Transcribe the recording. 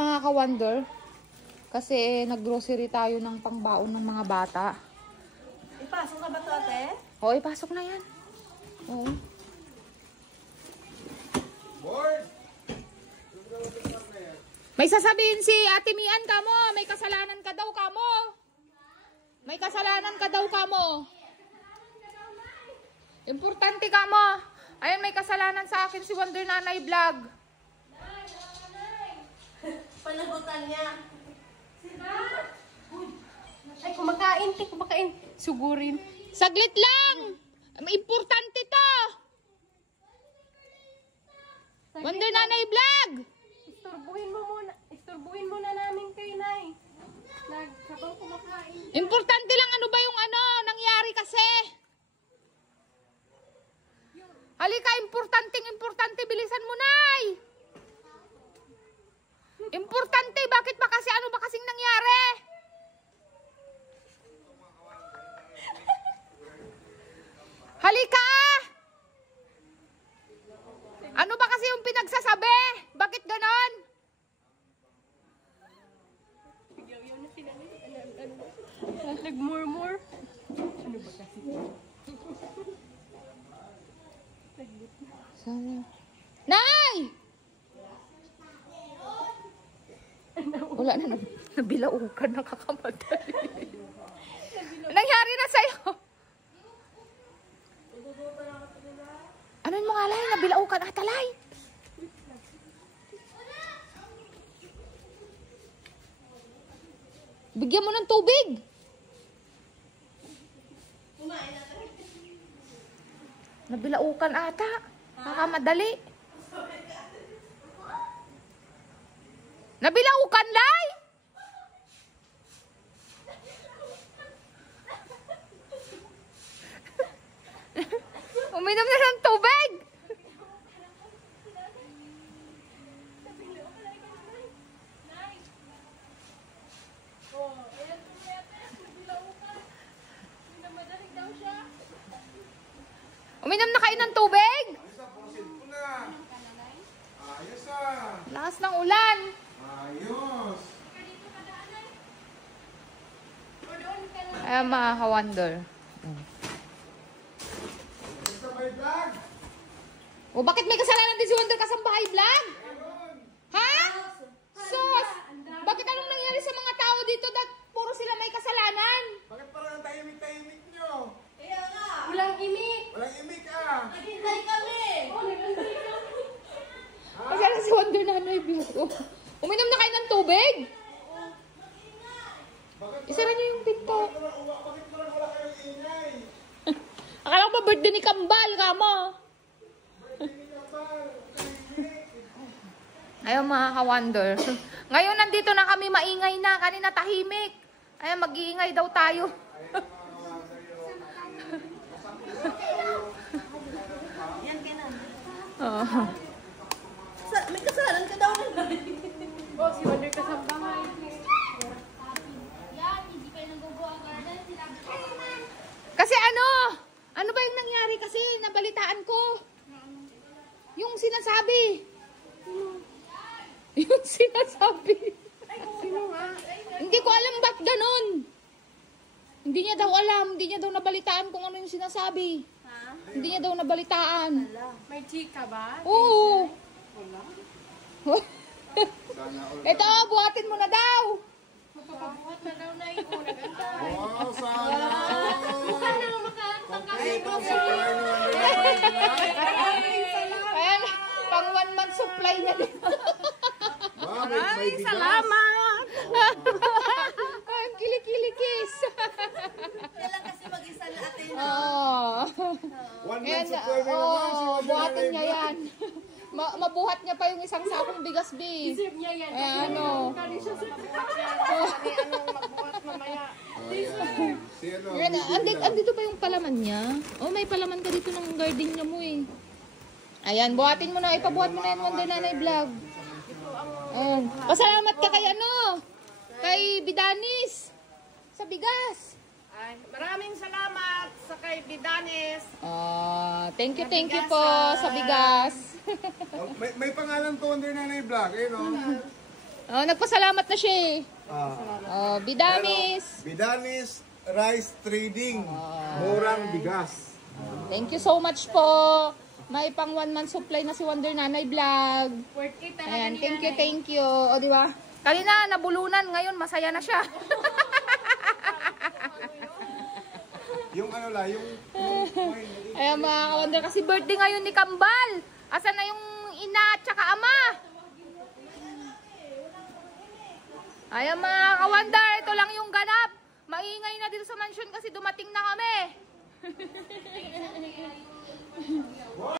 mga ka-wonder. Kasi nag-grocery tayo ng pangbaon ng mga bata. Ipasok na ba ito, ate? Oo, ipasok na yan. Oo. May sasabihin si Ate Mian ka mo. May kasalanan ka daw ka mo. May kasalanan ka daw ka mo. Importante ka mo. Ayun, may kasalanan sa akin si Wonder Nanay Vlog. Panagutan niya. Ay, kumakain. Kumakain. Sugurin. Saglit lang. Importante to. Wonder Nanay Vlog. Isturbuhin mo na namin kay Nay. Habang kumakain. Importante lang ano ba yung nangyari kasi. Halika, importante, bilisan mo, Nay. Importante, bakit ba kasi, ano ba kasing nangyari? Halika! Ano ba kasi yung pinagsasabi? Bakit ganon? Nagmurmur. Ano ba kasi? Sana. Nay! Wala na, nabilaukan, nakakamatay. Nangyari na sa'yo. Ano mo nga, Lay? Nabilaukan ata, Lay. Bigyan mo ng tubig. Nabilaukan ata. Nakamadali. Nabilaukan, Lay. Uminom na ng tubig. Uminom na kayo ng tubig? Ayos ah. Lakas ng ulan. Ayos. Ay, mga ka-wonder. O, bakit may kasalanan din si Wonder Kasambahay Vlog? Ha? Sus! Bakit anong nangyari sa mga tao dito dat puro sila may kasalanan? Bakit parang tahimik-tahimik nyo? Kaya nga. Walang imik. Walang imik ah. Naghintay kami. Pasala si Wonder Nanay Vlog. Uminom na kayo ng tubig? Isara niyo yung pinto. Bakit parang wala kayong ingay? Akala ko ba birthday ni Kambal ka mo? Ayun mga ka-wonder. Ngayon nandito na kami, maingay na. Kanina tahimik. Ayun, mag-iingay daw tayo. Yan, ganun. Oh. May kasalanan ka daw. Oh, si Wonder Kasambahay. Kasi ano ba yung nangyari kasi? Nabalitaan ko. Yung sinasabi. Yung sinasabi. Sino nga? Hindi ko alam ba't ganun. Hindi niya daw alam. Hindi niya daw nabalitaan kung ano yung sinasabi. Ha? Hindi niya daw nabalitaan. May chika ba? Oo. Wala. Ito, buhatin mo na daw. Magpapabuhat na daw na yung nag-antay. Wow, sana. Bukan na makakantay. Ito ang supply ni Wonder Nanay Vlog. Ayan, pang 1 month supply niya din. Wow, may bigas. Salamat! Ang kilikis. Kailan kasi mag-isa na atin. Oh. 1 Ayan, month supply na naman si Wonder buhatin Nanay niya Vlog. yan. Mabuhat niya pa yung isang sakong bigas, B. Isip niya yan. Ayan, ano. Kali siya sa buhat niya. Kali anong magbuhat mamaya. Si ano? Ayan, andito pa yung palaman niya. Oh, may palaman ka dito ng garden niya mo eh. Ayan, buhatin mo na. Ipabuhat mo na yan, Wonder Nanay Vlog. Ayan. Pasalamat ka kay kay Bidanis. Sa bigas. Ay, maraming salamat sa kay Bidanis. Thank you po sa bigas. May pangalan to Wonder Nanay Vlog. Ayun o. Oh, nagpasalamat na siya eh. Ah, Bidamis. Bidamis Rice Trading. Murang bigas. Thank you so much po. May pang 1 month supply na si Wonder Nanay Vlog. Worth it talaga Ayan, ni thank you, Nanay. thank you. O, di ba? Kanina, nabulunan. Ngayon, masaya na siya. Yung ano la, yung Ayan, mga ka-Wonder. Kasi birthday ngayon ni Kambal. Asan na yung ina at saka ama? Ayan, mga ka-Wonder. Ito lang yung ganap. Maingay na dito sa mansion kasi dumating na kami.